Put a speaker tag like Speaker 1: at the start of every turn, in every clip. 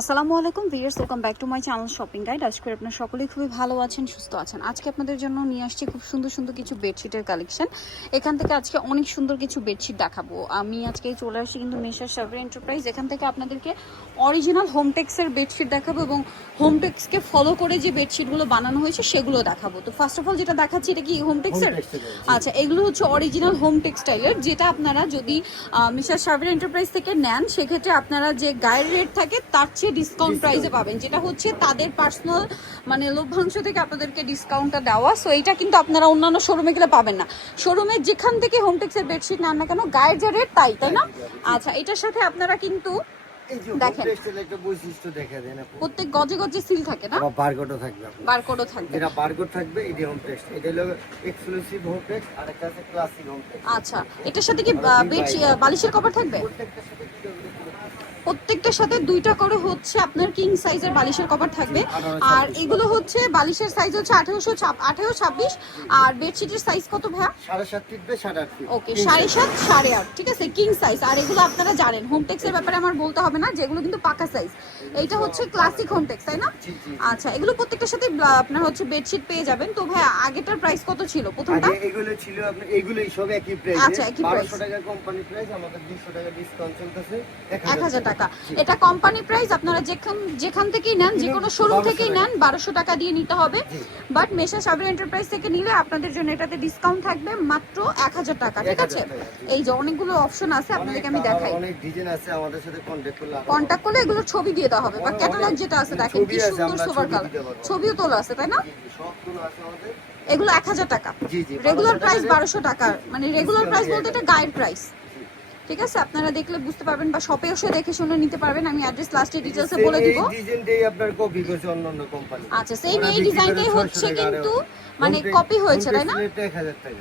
Speaker 1: আসসালামু আলাইকুম viewers welcome back to my channel shopping guide আজকে আপনারা সকলেই খুবই ভালো আছেন সুস্থ আছেন। আজকে আপনাদের জন্য নিয়ে আসছি খুব সুন্দর সুন্দর কিছু বেডশিটের কালেকশন এখান থেকে আজকে অনেক সুন্দর কিছু বেডশিট দেখাবো। আমি আজকে চলে আসছি কিন্তু মেশার সার্ভার এন্টারপ্রাইজ এখান থেকে আপনাদেরকে অরিজিনাল হোমটেক্সের বেডশিট দেখাবো এবং হোমটেক্সকে ফলো করে যে বেডশিটগুলো বানানো হয়েছে সেগুলো দেখাবো। তো ফার্স্ট অফ অল যেটা দেখাচ্ছি এটা কি হোমটেক্সের আচ্ছা এগুলো হচ্ছে অরিজিনাল হোম টেক্সটাইলের যেটা আপনারা যদি মিশার সার্ভের এন্টারপ্রাইজ থেকে নেন সেক্ষেত্রে আপনারা যে গায়ের রেট থাকে তার চেয়ে ডিসকাউন্ট প্রাইসে পাবেন যেটা হচ্ছে তাদের পার্সোনাল মানে লভ্যাংশ থেকে আপনাদেরকে ডিসকাউন্টটা দেওয়া সো এইটা কিন্তু আপনারা অন্যান্য শোরুমে গেলে পাবেন না। শোরুমে যেখান থেকে হোম টেক্সের বেডশিট নেন না কেন গায়ের যে রেট তাই তাই না? আচ্ছা এটার সাথে আপনারা কিন্তু দেখেন।
Speaker 2: হোমটেক্সের একটা বৈশিষ্ট্য দেখা দেন
Speaker 1: প্রত্যেক গজে গজে সিল থাকে না?
Speaker 2: বারকোডও থাকবে
Speaker 1: বারকোডও থাকবে।
Speaker 2: যেটা বারকোড থাকবে এটি হোমটেক্স এটা হলো এক্সক্লুসিভ হোমটেক্স আর একটা আছে ক্লাসিক হোমটেক্স
Speaker 1: আচ্ছা এটার সাথে কি বেড বালিশের কভার থাকবে?
Speaker 2: প্রত্যেকটার সাথে কি হবে দেখুন।
Speaker 1: প্রত্যেকটার সাথে দুইটা করে হচ্ছে আপনার কিং সাইজের বালিশের কভার থাকবে। আর এগুলো হচ্ছে বালিশের সাইজ হচ্ছে আঠেরোশো আঠেরো ছাব্বিশ। আর বেডশিটের সাইজ কত ভাইয়া?
Speaker 2: সাড়ে সাত
Speaker 1: ওকে সাড়ে সাত সাড়ে আট ঠিক আছে? কিং সাইজ আর এগুলো আপনারা জানেন হোমটেক্সের ব্যাপারে আমার বলতে হবে না যেগুলো কিন্তু পাকা সাইজ এইটা হচ্ছে ক্লাসিক হোমটেক্স তাই না? আচ্ছা এগুলো প্রত্যেকটার সাথে আপনার হচ্ছে বেডশিট পেয়ে যাবেন। তো ভাইয়া আগেটার প্রাইস কত ছিল? প্রথমটা?
Speaker 2: এগুলো ছিল আপনার এগুলোই সব একই প্রাইস
Speaker 1: আচ্ছা, একই price।
Speaker 2: বারোশো টাকা কোম্পানি প্রাইস আমাদের দুশো টাকা ডিসকাউন্ট চলতেছে।
Speaker 1: এক হাজার টাকা। এটা কোম্পানি প্রাইস আপনারা যেখান যেখান থেকেই নেন যে কোনো শোরুম থেকেই নেন বারোশো টাকা দিয়ে নিতে হবে। বাট মেশা সাবরি এন্টারপ্রাইজ থেকে নিলে আপনাদের জন্য এটাতে ডিসকাউন্ট থাকবে মাত্র এক হাজার টাকা ঠিক আছে? এই যে অনেকগুলো অপশন আছে আপনাদেরকে আমি দেখাই।
Speaker 2: colour, অনেক ডিজাইন আছে আমাদের সাথে কন্ট্যাক্ট করলে
Speaker 1: কন্ট্যাক্ট করলে এগুলোর ছবি দিয়ে দেওয়া হবে। বা ক্যাটালগ যেটা আছে দেখেন কি সুন্দর সোভার কালার ছবিও তোলা আছে তাই না? এগুলো এক হাজার টাকা। রেগুলার প্রাইস বারোশো টাকা মানে রেগুলার প্রাইস বলতে এটা। গাইড প্রাইস ঠিক আছে? আপনারা দেখলে বুঝতে পারবেন বা শপে এসে দেখে শুনে নিতে পারবেন। আমি অ্যাড্রেস লাস্টে ডিটেলসে বলে দিব।
Speaker 2: ডিজাইনটাই আপনার কপি অন্যান্য কোম্পানি
Speaker 1: আচ্ছা সেম এই ডিজাইনটাই হচ্ছে কিন্তু মানে কপি হয়েছে তাই না?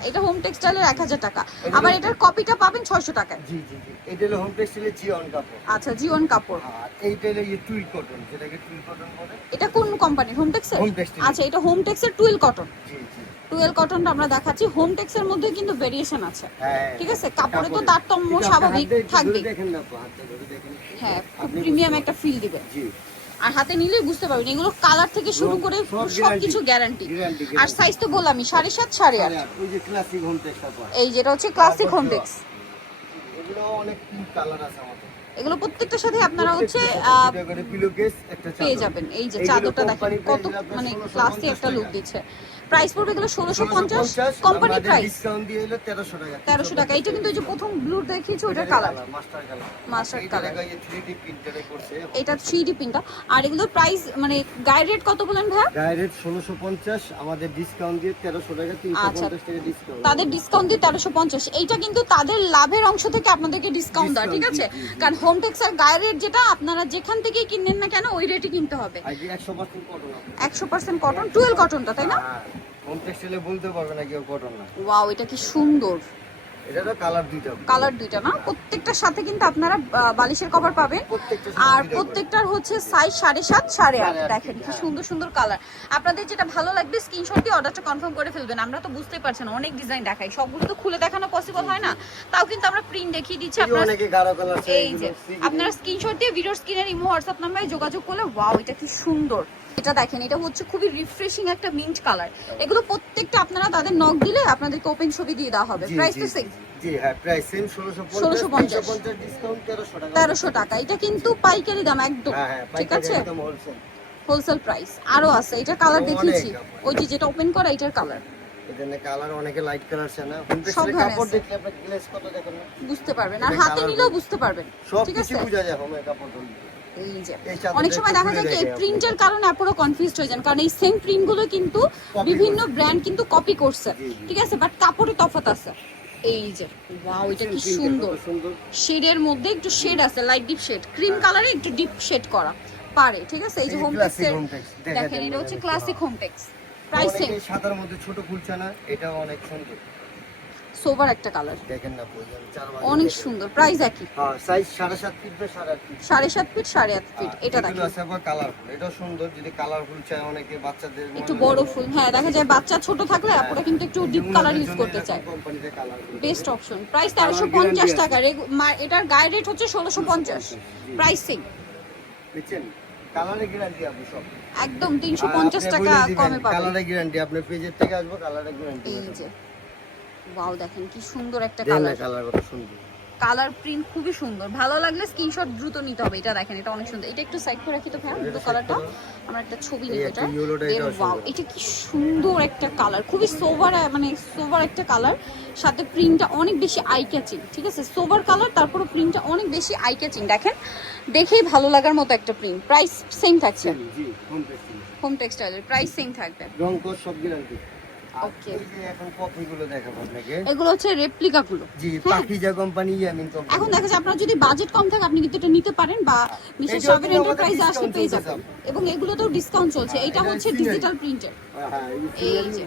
Speaker 1: এটা হোম টেক্সটাইলের এক হাজার টাকা। আবার এটার কপিটা পাবেন ছয়শো টাকা
Speaker 2: জি জি জি। এটা হলো হোম টেক্সটাইলের জিওন কাপড়।
Speaker 1: আচ্ছা জিওন কাপড়।
Speaker 2: আর এইটা হলো ইয়ে টুই কটন যেটাকে টুই কটন বলে।
Speaker 1: এটা কোন কোম্পানির হোম
Speaker 2: এর।
Speaker 1: আচ্ছা এটা হোম টেক্সের টুইল কটন
Speaker 2: জি।
Speaker 1: টুয়েল কটনটা আমরা দেখাচ্ছি। হোম টেক্সের মধ্যে কিন্তু ভেরিয়েশন আছে।
Speaker 2: হ্যাঁ
Speaker 1: ঠিক আছে? কাপড়ে তো। তারতম্য স্বাভাবিক থাকবে। হ্যাঁ খুব প্রিমিয়াম একটা ফিল দিবে।
Speaker 2: জি।
Speaker 1: আর হাতে নিলেই বুঝতে পারবেন এগুলো কালার থেকে শুরু করে
Speaker 2: সব
Speaker 1: সব কিছু গ্যারান্টি আর সাইজ তো বললামই সাড়ে সাত সাড়ে আট।
Speaker 2: ওই যে ক্লাসিক হোম টেক্সটাইল পাওয়া
Speaker 1: এই যেটা হচ্ছে ক্লাসিক হোম টেক্স
Speaker 2: এগুলো অনেক কালার আছে আমাদের।
Speaker 1: এগুলো প্রত্যেকটার সাথে আপনারা হচ্ছে পেয়ে যাবেন এই যে চাদরটা দেখেন কত মানে
Speaker 2: 1650
Speaker 1: ক্লাসি একটা লুক দিচ্ছে প্রাইস পড়বে এগুলো ষোলোশো পঞ্চাশ কোম্পানি প্রাইস
Speaker 2: discount দিয়ে হলো 1300 টাকা।
Speaker 1: তেরোশো টাকা এটা কিন্তু যে প্রথম ব্লু দেখিয়েছি ওটার colour
Speaker 2: colour, master colour।
Speaker 1: Mustard
Speaker 2: এইটা
Speaker 1: colour।
Speaker 2: দেখা যায় 3D printer এ করছে।
Speaker 1: এটা থ্রি ডি প্রিন্টটা আর এগুলোর প্রাইস মানে গাইড রেট কত বলেন ভাইয়া
Speaker 2: Direct 1650, আমাদের discount দিয়ে 1300 টাকা,
Speaker 1: আচ্ছা। তাদের ডিসকাউন্ট দিয়ে তেরোশো পঞ্চাশ এইটা কিন্তু তাদের লাভের অংশ থেকে আপনাদেরকে ডিসকাউন্ট দেওয়া ঠিক আছে। কারণ হোম টেক্সের গায়ের রেট যেটা আপনারা যেখান থেকেই কিনেন না কেন ওই রেটে কিনতে হবে
Speaker 2: 100% cotton আছে।
Speaker 1: একশো পার্সেন্ট কটন টুয়েলভ কটনটা তাই না
Speaker 2: হোম textile বলতে পারবে না কেউ কটন না।
Speaker 1: ওয়াও এটা কি সুন্দর। কালার দুইটা। না? প্রত্যেকটার সাথে কিন্তু আপনারা বালিশের কভার পাবেন। আর প্রত্যেকটার হচ্ছে সাইজ সাড়ে সাত সাড়ে আট। দেখেন কি। সুন্দর সুন্দর কালার আপনাদের যেটা ভালো লাগবে স্ক্রিনশট দিয়ে অর্ডারটা কনফার্ম করে ফেলবেন। আমরা তো বুঝতেই পারছেন অনেক ডিজাইন দেখাই। সবগুলো তো খুলে দেখানো পসিবল হয় না। তাও কিন্তু আমরা প্রিন্ট দেখিয়ে দিচ্ছি। আপনারা এই যে আপনারা স্ক্রিনশট দিয়ে ভিডিওর স্ক্রিনের ইমো হোয়াটসঅ্যাপ নাম্বারে যোগাযোগ করলে ওয়াও এটা কি সুন্দর। এটা দেখেন এটা হচ্ছে খুবই রিফ্রেশিং একটা মিন্ট কালার এগুলো প্রত্যেকটা আপনারা তাদের নক দিলে আপনাদেরকে ওপেন ছবি দিয়ে দেওয়া হবে। প্রাইস তো সেম
Speaker 2: জি প্রাইস সেম 1650
Speaker 1: 1650
Speaker 2: 350 ডিসকাউন্ট 1300 টাকা।
Speaker 1: তেরোশো টাকা। এটা কিন্তু পাইকারি দাম একদম ঠিক আছে?
Speaker 2: হোলসেল
Speaker 1: হোলসেল প্রাইস আরও আছে এটা কালার দেখিয়েছি। ওই যে যেটা ওপেন করা এটার কালার
Speaker 2: কালার অনেকে লাইট কালার না। হোম
Speaker 1: সব
Speaker 2: টেক্সটাইলের
Speaker 1: ধরনের
Speaker 2: কাপড় দেখলে আপনি গ্লেজ কত দেখেন
Speaker 1: বুঝতে পারবেন। আর হাতে নিলেও বুঝতে পারবেন ঠিক আছে?
Speaker 2: বোঝা যায় কাপড় ধরলে।
Speaker 1: এই যে অনেক সময় দেখা যায় কি এই প্রিন্টের কারণে আপনারা কনফিউজড হয়ে যান। কারণ এই সেম প্রিন্টগুলো কিন্তু বিভিন্ন ব্র্যান্ড কিন্তু কপি করছে। ঠিক আছে? বাট কাপড়ে তফাৎ আছে। এই যে ওয়াও এটা কি সুন্দর। শেডের মধ্যে একটু শেড আছে লাইট ডিপ শেড ক্রিম কালারে একটু ডিপ শেড করা পারে ঠিক আছে? এই যে হোম টেক্সের দেখেন এটা হচ্ছে classic home tex price same
Speaker 2: সাদার মধ্যে ছোট খুলছে না এটাও অনেক সুন্দর।
Speaker 1: সোভার একটা কালার।
Speaker 2: দেখেন না
Speaker 1: অনেক সুন্দর প্রাইস একই।
Speaker 2: হ্যাঁ সাইজ সাড়ে সাত ফিট বা সাড়ে আট ফিট
Speaker 1: সাড়ে সাত ফিট সাড়ে আট ফিট এটা দেখেন।
Speaker 2: আছে আবার কালারফুল এটাও সুন্দর যদি কালারফুল চায় অনেকে বাচ্চাদের
Speaker 1: একটু বড় ফুল হ্যাঁ দেখা যায় বাচ্চা ছোট থাকলে আপুরা কিন্তু একটু ডিপ কালার ইউজ করতে চায়। বেস্ট অপশন প্রাইস তেরোশো পঞ্চাশ টাকা এটার গায়ে রেট হচ্ছে ষোলোশো পঞ্চাশ। প্রাইস
Speaker 2: কালারে গ্যারান্টি আপনি সব।
Speaker 1: একদম তিনশো পঞ্চাশ টাকা কমে পাবেন।
Speaker 2: কালারে গ্যারান্টি আপনার পেজের থেকে আসব কালারে গ্যারান্টি
Speaker 1: এই যে। ওয়াও দেখেন কি সুন্দর একটা কালার
Speaker 2: কালার কত সুন্দর।
Speaker 1: কালার প্রিন্ট খুবই সুন্দর। ভালো লাগলে স্ক্রিনশট দ্রুত নিতে হবে এটা দেখেন এটা অনেক সুন্দর। এটা একটু সাইড করে রাখি তো ভাই
Speaker 2: side
Speaker 1: কালারটা। আমরা একটা ছবি নিব এটা।
Speaker 2: এটাও
Speaker 1: ওয়াও এটা কি সুন্দর একটা কালার খুবই সোভার মানে সোভার একটা কালার সাথে প্রিন্টটা অনেক বেশি আই ক্যাচিং ঠিক আছে? সোভার কালার তারপরে প্রিন্টটা অনেক বেশি আই ক্যাচিং দেখেন। দেখেই ভালো লাগার মতো একটা প্রিন্ট প্রাইস সেম থাকছে।
Speaker 2: জি হোম টেক্সটাইল
Speaker 1: হোম টেক্সটাইলের প্রাইস সেম থাকবে।
Speaker 2: রং কোড সব গ্যারান্টি
Speaker 1: Okay.
Speaker 2: এখন কপিগুলো দেখাবো আপনাকে।
Speaker 1: এগুলো হচ্ছে রেপ্লিকা গুলো
Speaker 2: জি
Speaker 1: হ্যাঁ।
Speaker 2: পাকিজা কোম্পানি ইয়ামিন কোম্পানি
Speaker 1: এখন দেখা যায় আপনার যদি বাজেট কম থাকে আপনি কিন্তু এটা নিতে পারেন বা বিশেষ সাবের
Speaker 2: কিন্তু
Speaker 1: আসলে পেয়ে যাবেন। এবং এগুলোতেও ডিসকাউন্ট চলছে। এটা
Speaker 2: এটা
Speaker 1: হচ্ছে ডিজিটাল প্রিন্টের
Speaker 2: হ্যাঁ
Speaker 1: এই যে।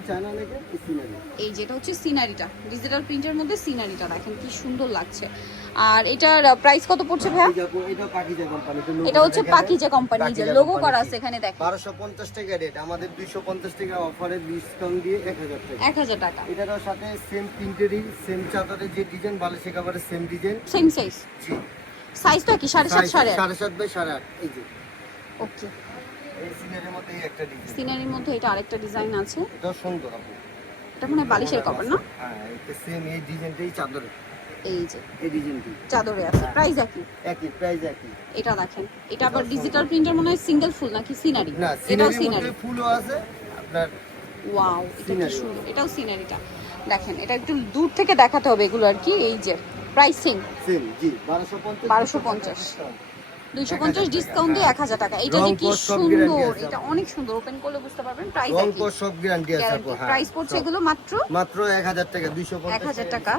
Speaker 1: এই যেটা হচ্ছে সিনারিটা ডিজিটাল প্রিন্টের মধ্যে সিনারিটা দেখেন কি সুন্দর লাগছে। আর এটার প্রাইস কত পড়ছে ভাইয়া?
Speaker 2: এটা পাকিজা কোম্পানি
Speaker 1: এটা হচ্ছে পাকিজা কোম্পানি যে লোগো করা আছে এখানে
Speaker 2: বারোশো পঞ্চাশ টাকা রেট আমাদের দুইশো পঞ্চাশ টাকা অফারে ডিসকাউন্ট দিয়ে এক হাজার টাকা।
Speaker 1: এক হাজার টাকা।
Speaker 2: এটারও সাথে সেম প্রিন্টেরই সেম চাদরের যে ডিজাইন বালিশে কাভারের সেম ডিজাইন
Speaker 1: সেম সাইজ
Speaker 2: জি।
Speaker 1: সাইজ তো কি? সাড়ে সাত সাড়ে আট?
Speaker 2: সাড়ে সাত বাই সাড়ে আট এই যে।
Speaker 1: ওকে
Speaker 2: এই সিনারির মধ্যে একটা ডিজাইন
Speaker 1: সিনারির মধ্যে এটা আরেকটা ডিজাইন আছে।
Speaker 2: এটাও সুন্দর আপু
Speaker 1: এটা মানে বালিশের কভার না?
Speaker 2: হ্যাঁ এটা সেম এই ডিজাইনটাই চাদরে।
Speaker 1: এই যে
Speaker 2: এই ডিজাইনটি
Speaker 1: চাদরে আছে প্রাইস একই।
Speaker 2: একই প্রাইস একই।
Speaker 1: এটা দেখেন এটা আবার ডিজিটাল প্রিন্টার মনে হয় সিঙ্গেল ফুল নাকি সিনারি
Speaker 2: না
Speaker 1: এটাও সিনারি
Speaker 2: ফুলও আছে আপনার
Speaker 1: ওয়াও এটা কি সুন্দর এটাও সিনারিটা দেখেন এটা একটু দূর থেকে দেখাতে হবে এগুলো আর কি এই যে প্রাইসিং
Speaker 2: সেম জি বারোশো পঞ্চাশ।
Speaker 1: 1250 দুইশো পঞ্চাশ ডিসকাউন্ট দিয়ে এক হাজার টাকা। এটা যে কি সুন্দর এটা অনেক সুন্দর ওপেন করলে বুঝতে পারবেন প্রাইস
Speaker 2: রং
Speaker 1: একই।
Speaker 2: কোড সব গ্যারান্টি আছে আপু হ্যাঁ।
Speaker 1: প্রাইস পড়ছে এগুলো মাত্র
Speaker 2: মাত্র এক হাজার টাকা দুইশো পঞ্চাশ।
Speaker 1: 1000 টাকা,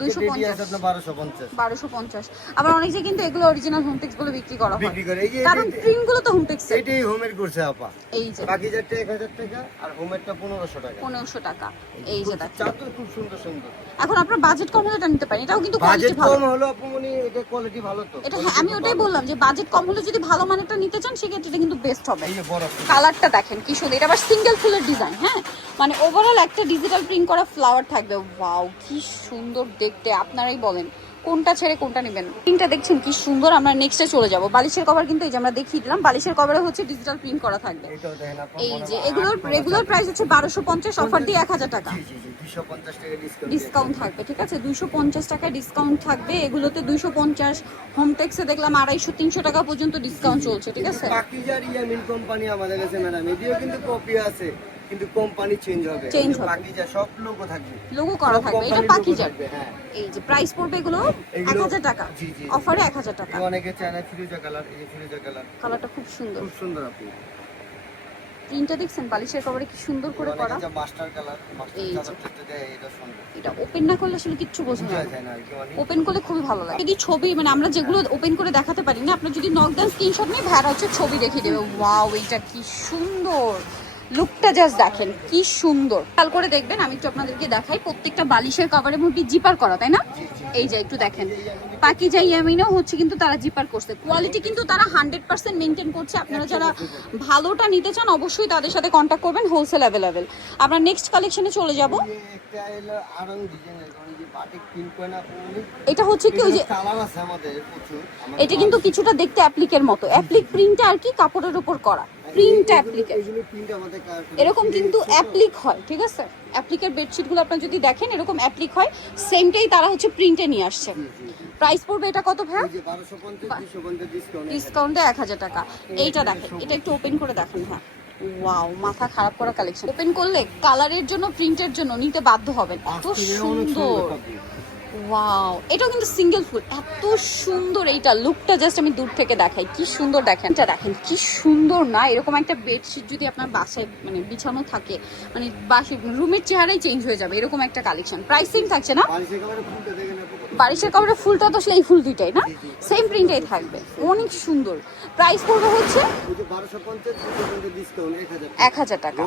Speaker 2: দুইশো
Speaker 1: 250
Speaker 2: পঞ্চাশ বারোশো পঞ্চাশ।
Speaker 1: বারোশো পঞ্চাশ। আবার অনেক জায়গায় কিন্তু এগুলো অরিজিনাল হোমটেক্সগুলো বিক্রি করা হয়।
Speaker 2: বিক্রি করে। এই
Speaker 1: কারণ প্রিন্টগুলো তো হোমটেক্স
Speaker 2: এটাই হোমের করছে আপা।
Speaker 1: এই যে।
Speaker 2: বাকি যারটা এক হাজার টাকা আর হোমেরটা পনেরোশো টাকা।
Speaker 1: পনেরোশো টাকা। এই যে
Speaker 2: চাদর খুব সুন্দর সুন্দর।
Speaker 1: এখন আপনার বাজেট কম হলে এটা নিতে পারেন। এটাও কিন্তু কোয়ালিটি ভালো।
Speaker 2: কম হলো আপু মনি এটা কোয়ালিটি ভালো তো।
Speaker 1: এটা হ্যাঁ আমি ওটাই বললাম যে বাজেট কম হলে যদি ভালো মানেরটা নিতে চান সেক্ষেত্রে এটা কিন্তু বেস্ট হবে। কালারটা দেখেন কি সুন্দর। এটা আবার সিঙ্গেল ফুলের ডিজাইন হ্যাঁ? মানে ওভারঅল একটা ডিজিটাল প্রিন্ট করা ফ্লাওয়ার থাকবে। ওয়াও কি সুন্দর দেখতে। আপনারাই বলেন। কোনটা ছেড়ে কোনটা নেবেন। প্রিন্টটা দেখছেন কি সুন্দর আমরা নেক্সটে চলে যাব। বালিশের কভার কিন্তু এই যে আমরা দেখিয়ে দিলাম বালিশের কভারে হচ্ছে ডিজিটাল প্রিন্ট করা থাকবে। এই যে এগুলোর রেগুলার প্রাইস হচ্ছে বারোশো পঞ্চাশ অফার দিয়ে এক হাজার টাকা।
Speaker 2: ডিসকাউন্ট
Speaker 1: থাকবে ঠিক আছে? দুইশো পঞ্চাশ টাকা ডিসকাউন্ট থাকবে। এগুলোতে দুইশো পঞ্চাশ হোম টেক্সে দেখলাম আড়াইশো তিনশো টাকা পর্যন্ত ডিসকাউন্ট চলছে ঠিক আছে?
Speaker 2: কোম্পানি আমাদের কাছে ম্যাডাম এদিও কিন্তু কপি আছে। কিন্তু কোম্পানি চেঞ্জ হবে।
Speaker 1: Change হবে।
Speaker 2: পাকিজা সব লোগো থাকবে।
Speaker 1: লোগো করা থাকবে। এটা
Speaker 2: হ্যাঁ।
Speaker 1: এই যে প্রাইস পড়বে এগুলো এক
Speaker 2: এগুলো-
Speaker 1: হাজার টাকা। অফারে এক হাজার টাকা।
Speaker 2: অনেকে ফিরোজা কালার এই যে ফিরোজা কালার
Speaker 1: কালারটা খুব সুন্দর।
Speaker 2: খুব সুন্দর আপু।
Speaker 1: প্রিন্টটা দেখছেন? বালিশের কভারে কি সুন্দর করে করা।
Speaker 2: যা মাস্টার কালার মাস্টার কালার করতে দেয় এটা সুন্দর।
Speaker 1: এটা ওপেন না করলে আসলে কিচ্ছু বোঝা যায় না। ওপেন করলে খুবই ভালো লাগে। যদি ছবি মানে আমরা যেগুলো ওপেন করে দেখাতে পারি না আপনার যদি নক দেন স্ক্রিনশট নিয়ে ভ্যারা হচ্ছে ছবি দেখিয়ে দেবে। ওয়াও এটা কি সুন্দর! লুকটা জাস্ট দেখেন কি সুন্দর। খেয়াল করে দেখবেন আমি একটু আপনাদেরকে দেখাই প্রত্যেকটা বালিশের কভারের মধ্যে জিপার করা তাই না? এই যে একটু দেখেন পাকিজা ইয়ামিনও হচ্ছে কিন্তু তারা জিপার করছে। কোয়ালিটি কিন্তু তারা হান্ড্রেড পার্সেন্ট মেনটেন করছে। আপনারা যারা ভালোটা নিতে চান অবশ্যই তাদের সাথে কন্ট্যাক্ট করবেন হোলসেল অ্যাভেলেবেল আমরা নেক্সট কালেকশনে চলে যাব। এটা হচ্ছে কি ওই যে এটা কিন্তু কিছুটা দেখতে অ্যাপ্লিকের মতো। অ্যাপ্লিক প্রিন্টটা আর কি কাপড়ের উপর করা। প্রিন্ট
Speaker 2: কার-
Speaker 1: এরকম কিন্তু অ্যাপ্লিক হয় ঠিক আছে? অ্যাপ্লিকের বেডশিটগুলো আপনারা যদি দেখেন এরকম অ্যাপ্লিক হয় সেমটাই তারা হচ্ছে প্রিন্টে নিয়ে আসছে। প্রাইস পড়বে এটা কত ভাই
Speaker 2: ডিসকাউন্টে
Speaker 1: এক হাজার টাকা। এইটা দেখেন এটা একটু ওপেন করে দেখেন হ্যাঁ। ওয়াও মাথা খারাপ করা কালেকশন ওপেন করলে কালারের জন্য প্রিন্টের জন্য নিতে বাধ্য হবেন। এত সুন্দর ওয়াও এটাও কিন্তু সিঙ্গেল ফুল। এত সুন্দর এইটা। লুকটা জাস্ট আমি দূর থেকে দেখাই। কি সুন্দর দেখেন। এটা দেখেন কি সুন্দর না? এরকম একটা বেডশিট যদি আপনার বাসায় মানে বিছানো থাকে মানে বাসে রুমের চেহারাই চেঞ্জ হয়ে যাবে। এরকম একটা কালেকশন প্রাইসিং থাকছে না? বারিশের কাপড়ের ফুলটা তো আসলে এই ফুল দুইটাই না? সেম প্রিন্টাই থাকবে। অনেক সুন্দর। প্রাইস পড়বে হচ্ছে এক হাজার টাকা।